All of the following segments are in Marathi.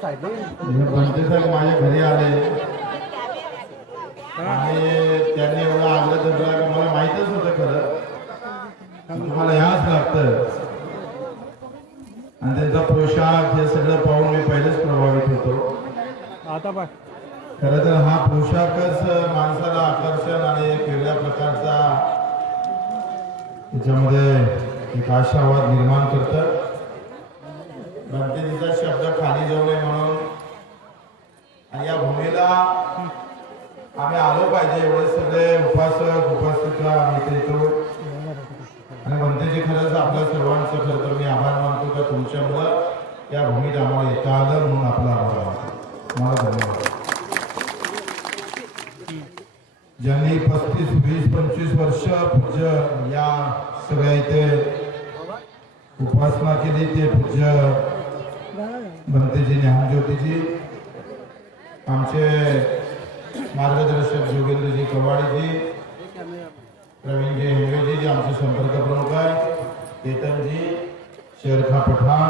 साहेब माझ्या घरी आले आणि त्यांनी एवढा आग्रह धरला की मला माहितच होतं खरं तुम्हाला याच लागतं आणि त्यांचा पोशाख हे सगळं पाहून मी पहिलेच प्रभावित होतो. खरं तर हा पोशाखच माणसाला आकर्षण आणि एक वेगळ्या प्रकारचा त्याच्यामध्ये एक आशावाद निर्माण करतं. गणपतीचा शब्द खाली जाऊ नये म्हणून आणि या भूमीला आम्ही आलो पाहिजे एवढे सगळे उपासक उपासिका आम्ही येतो आणि गणपतीची खरंच आपल्या सर्वांचं खरं तर मी आभार मानतो का तुमच्यामुळं या भूमीत आम्हाला येता आलं म्हणून आपला आभार मानतो. मला धन्यवाद. ज्यांनी 35, 20, 25 वर्ष पूज्य या सगळ्या इथे उपासना केली ते पूज्य भंतेजी ज्ञानज्योतीजी, आमचे मार्गदर्शक जोगेंद्रजी कवाडीजी, प्रवीणजी हेंगवेजी जे आमचे संपर्क प्रमुख आहे, केतनजी, शेरखा पठाण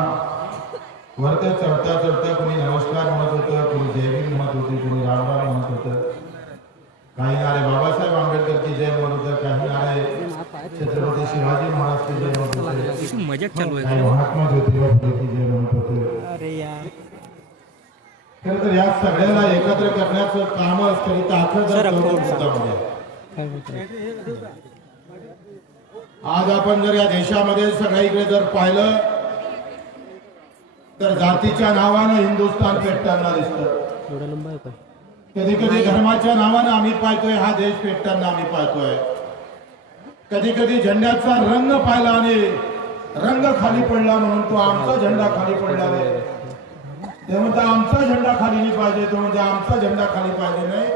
वरती चढता चढता कोणी नमस्कार म्हणत होतं, कोणी जय भीम म्हणत होते, कोणी राम राम म्हणत होतं, काही नारे बाबासाहेब आंबेडकर की जय म्हणत होतं, काही नारे छत्रपती शिवाजी महाराज की जय म्हणत होते, महात्मा ज्योतिबा फुले की जय म्हणत होते. खरं तर या सगळ्याला एकत्र करण्याचं काम असतं ताकद आज आपण जर या देशामध्ये सगळीकडे जर पाहिलं तर जातीच्या नावानं हिंदुस्थान पेटताना दिसतं. कधी कधी धर्माच्या नावानं आम्ही पाहतोय हा देश पेटताना आम्ही पाहतोय. कधी कधी झेंड्याचा रंग पाहिला आणि रंग खाली पडला म्हणून तो आमचा झेंडा खाली पडला नाही. ते म्हणता आमचा झेंडा खाली नाही पाहिजे, तो म्हणजे आमचा झेंडा खाली पाहिजे नाही.